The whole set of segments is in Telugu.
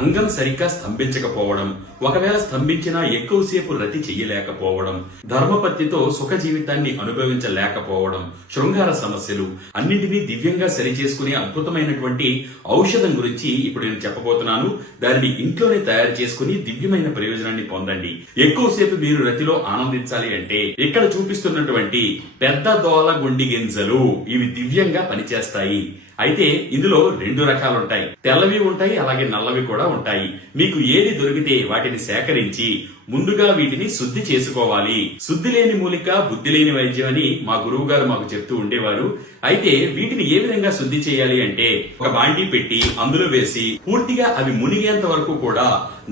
అంగం సరిగ్గా స్తంభించకపోవడం, ఒకవేళ స్తంభించినా ఎక్కువసేపు రతి చెయ్యలేకపోవడం, ధర్మపత్నితో సుఖ జీవితాన్ని అనుభవించలేకపోవడం, శృంగార సమస్యలు అన్నింటినీ దివ్యంగా సరిచేసుకునే అద్భుతమైనటువంటి ఔషధం గురించి ఇప్పుడు నేను చెప్పబోతున్నాను. దానిని ఇంట్లోనే తయారు చేసుకుని దివ్యమైన ప్రయోజనాన్ని పొందండి. ఎక్కువసేపు మీరు రతిలో ఆనందించాలి అంటే ఇక్కడ చూపిస్తున్నటువంటి పెద్ద దోల గుండి గింజలు ఇవి దివ్యంగా పనిచేస్తాయి. అయితే ఇందులో 2 రకాలు ఉంటాయి. తెల్లవి ఉంటాయి, అలాగే నల్లవి కూడా ఉంటాయి. మీకు ఏది దొరికితే వాటిని సేకరించి ముందుగా వీటిని శుద్ధి చేసుకోవాలి. శుద్ధి లేని మూలిక బుద్ధి లేని వైద్యం అని మా గురువు గారు మాకు చెప్తూ ఉండేవారు. అయితే వీటిని ఏ విధంగా శుద్ధి చేయాలి అంటే ఒక బాండీ పెట్టి అందులో వేసి పూర్తిగా అవి మునిగేంత వరకు కూడా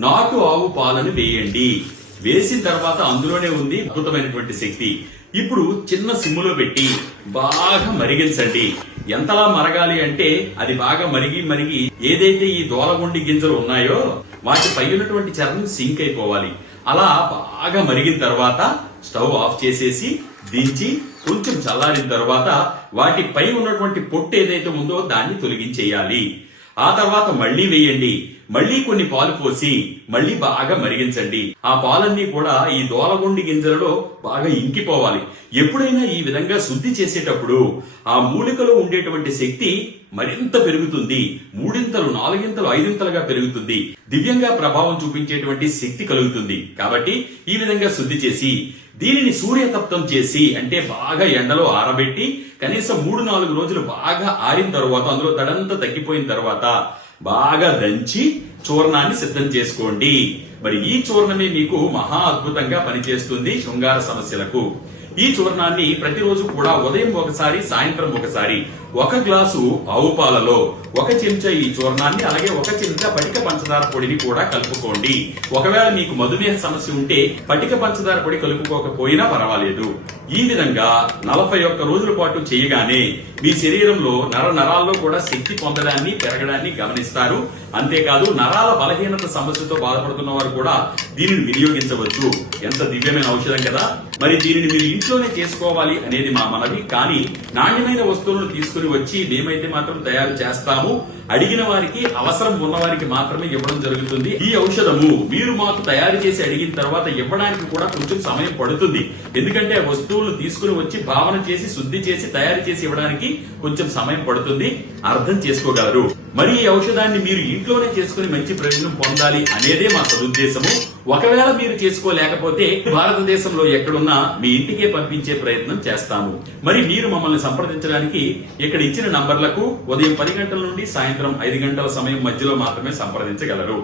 నాటు ఆవు పాలను వేయండి. వేసిన తర్వాత అందులోనే ఉంది అద్భుతమైనటువంటి శక్తి. ఇప్పుడు చిన్న సిమ్ములో పెట్టి బాగా మరిగించండి. ఎంతలా మరగాలి అంటే అది బాగా మరిగి ఏదైతే ఈ దోలగుండి గింజలు ఉన్నాయో వాటి పై ఉన్నటువంటి చర్మం సింక్ అయిపోవాలి. అలా బాగా మరిగిన తర్వాత స్టవ్ ఆఫ్ చేసేసి దించి కొంచెం చల్లారిన తర్వాత వాటి పై ఉన్నటువంటి పొట్టు ఏదైతే ఉందో దాన్ని తొలగించేయాలి. ఆ తర్వాత మళ్లీ వేయండి. మళ్లీ కొన్ని పాలు పోసి మళ్లీ బాగా మరిగించండి. ఆ పాలన్నీ కూడా ఈ దోలగుండి గింజలలో బాగా ఇంకిపోవాలి. ఎప్పుడైనా ఈ విధంగా శుద్ధి చేసేటప్పుడు ఆ మూలికలో ఉండేటువంటి శక్తి మరింత పెరుగుతుంది. 3 4 5 పెరుగుతుంది. దివ్యంగా ప్రభావం చూపించేటువంటి శక్తి కలుగుతుంది. కాబట్టి ఈ విధంగా శుద్ధి చేసి దీనిని సూర్యతప్తం చేసి అంటే బాగా ఎండలో ఆరబెట్టి కనీసం 3-4 రోజులు బాగా ఆరిన తర్వాత అందులో తడంతా తగ్గిపోయిన తర్వాత బాగా దంచి చూర్ణాన్ని సిద్ధం చేసుకోండి. మరి ఈ చూర్ణమే మీకు మహా అద్భుతంగా పనిచేస్తుంది శృంగార సమస్యలకు. ఈ చూర్ణాన్ని ప్రతిరోజు కూడా ఉదయం ఒకసారి సాయంత్రం ఒకసారి 1 గ్లాసు ఆవు పాలలో 1 చెంచా ఈ చూర్ణాన్ని అలాగే 1 చెంచా పటిక పంచదార పొడిని కూడా కలుపుకోండి. ఒకవేళ మీకు మధుమేహ సమస్య ఉంటే పటిక పంచదార పొడి కలుపుకోకపోయినా పర్వాలేదు. ఈ విధంగా 41 రోజుల పాటు చేయగానే మీ శరీరంలో నరాల్లో కూడా శక్తి పొందడాన్ని పెరగడాన్ని గమనిస్తారు. అంతేకాదు నరాల బలహీనత సమస్యతో బాధపడుతున్న వారు కూడా దీనిని వినియోగించవచ్చు. ఎంత దివ్యమైన ఔషధం కదా. మరి దీనిని మీరు ఇంట్లోనే చేసుకోవాలి అనేది మా మనవి. కానీ నాణ్యమైన వస్తువులను తీసుకుని వచ్చి మేమైతే మాత్రం తయారు చేస్తాము. అడిగిన వారికి అవసరం ఉన్న వారికి మాత్రమే ఇవ్వడం జరుగుతుంది. ఈ ఔషధము మీరు మాకు తయారు చేసి అడిగిన తర్వాత ఇవ్వడానికి కూడా కొంచెం సమయం పడుతుంది. ఎందుకంటే వస్తువులు తీసుకుని వచ్చి భావన చేసి శుద్ధి చేసి తయారు చేసి ఇవ్వడానికి కొంచెం సమయం పడుతుంది. అర్థం చేసుకోగలరు. మరి ఈ ఔషధాన్ని మీరు ఇంట్లోనే చేసుకుని మంచి ప్రయోజనం పొందాలి అనేదే మా సదుద్దేశము. ఒకవేళ మీరు చేసుకోలేకపోతే భారతదేశంలో ఎక్కడున్నా మీ ఇంటికే పంపించే ప్రయత్నం చేస్తాము. మరి మీరు మమ్మల్ని సంప్రదించడానికి ఇక్కడ ఇచ్చిన నంబర్లకు ఉదయం 10 గంటల నుండి సాయంత్రం 5 గంటల సమయం మధ్యలో మాత్రమే సంప్రదించగలరు.